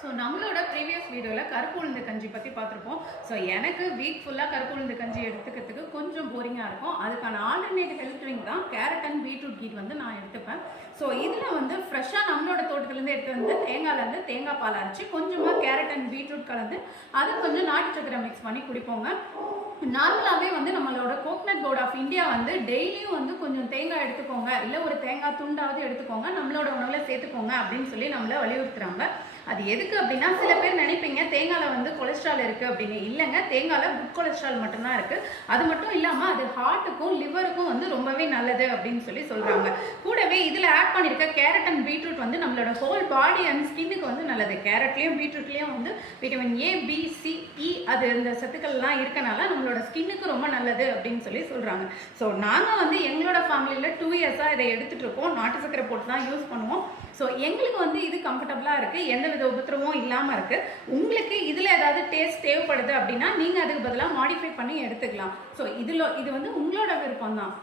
So நம்மளோட previous வீடியோவில் கருப்பு உளுந்து கஞ்சி பற்றி பார்த்துருப்போம். ஸோ எனக்கு வீக் ஃபுல்லாக கருப்பு உளுந்து கஞ்சி எடுத்துக்கிறதுக்கு கொஞ்சம் போரிங்காக இருக்கும். அதுக்கான ஆல்டர்னேட் ஹெல்த் ட்ரிங்க் தான் கேரட் அண்ட் பீட்ரூட் கீட் வந்து நான் எடுத்துப்பேன். ஸோ இதில் வந்து ஃப்ரெஷ்ஷாக நம்மளோட தோட்டத்துலேருந்து எடுத்து வந்து தேங்காயிலேருந்து தேங்காய் பால் அரைச்சி கொஞ்சமாக கேரட் அண்ட் பீட்ரூட் கலந்து அதை கொஞ்சம் நாட்டு சக்கரை மிக்ஸ் பண்ணி குடிப்போங்க. நார்மலாகவே வந்து நம்மளோட கோகனட் போர்ட் ஆஃப் இந்தியா வந்து டெய்லியும் வந்து கொஞ்சம் தேங்காய் எடுத்துக்கோங்க, இல்லை ஒரு தேங்காய் துண்டாவது எடுத்துக்கோங்க, நம்மளோட உணவில் சேர்த்துக்கோங்க அப்படின்னு சொல்லி நம்மளை வலியுறுத்துறாங்க. அது எதுக்கு அப்படின்னா, சில பேர் நினைப்பீங்க தேங்காயில் வந்து கொலஸ்ட்ரால் இருக்குது அப்படின்னு. இல்லைங்க, தேங்காயில் குட் கொலஸ்ட்ரால் மட்டும்தான் இருக்குது. அது மட்டும் இல்லாமல் அது ஹார்ட்டுக்கும் லிவருக்கும் வந்து ரொம்பவே நல்லது அப்படின்னு சொல்லி சொல்கிறாங்க. கூடவே இதில் ஆட் பண்ணியிருக்க கேரட் அண்ட் பீட்ரூட் வந்து நம்மளோட ஹோல் பாடி அண்ட் ஸ்கின்னுக்கு வந்து நல்லது. கேரட்லேயும் பீட்ரூட்லேயும் வந்து விட்டமின் ஏ, பி, சி, இ அது இந்த சத்துக்கள்லாம் இருக்கனால நம்மளோட ஸ்கின்னுக்கு ரொம்ப நல்லது அப்படின்னு சொல்லி சொல்கிறாங்க. ஸோ நாங்கள் வந்து எங்களோட ஃபேமிலியில் 2 இயர்ஸாக இதை எடுத்துகிட்டு இருக்கோம். நாட்டு சக்கரை போட்டு தான் யூஸ் பண்ணுவோம். ஸோ எங்களுக்கு வந்து இது கம்ஃபர்டபுளாக இருக்குது, எந்த வித உபத்திரமும் இல்லாமல் இருக்குது. உங்களுக்கு இதில் ஏதாவது டேஸ்ட் தேவைப்படுது அப்படின்னா நீங்கள் அதுக்கு பதிலாக மாடிஃபை பண்ணி எடுத்துக்கலாம். ஸோ இது வந்து உங்களோட விருப்பம் தான்.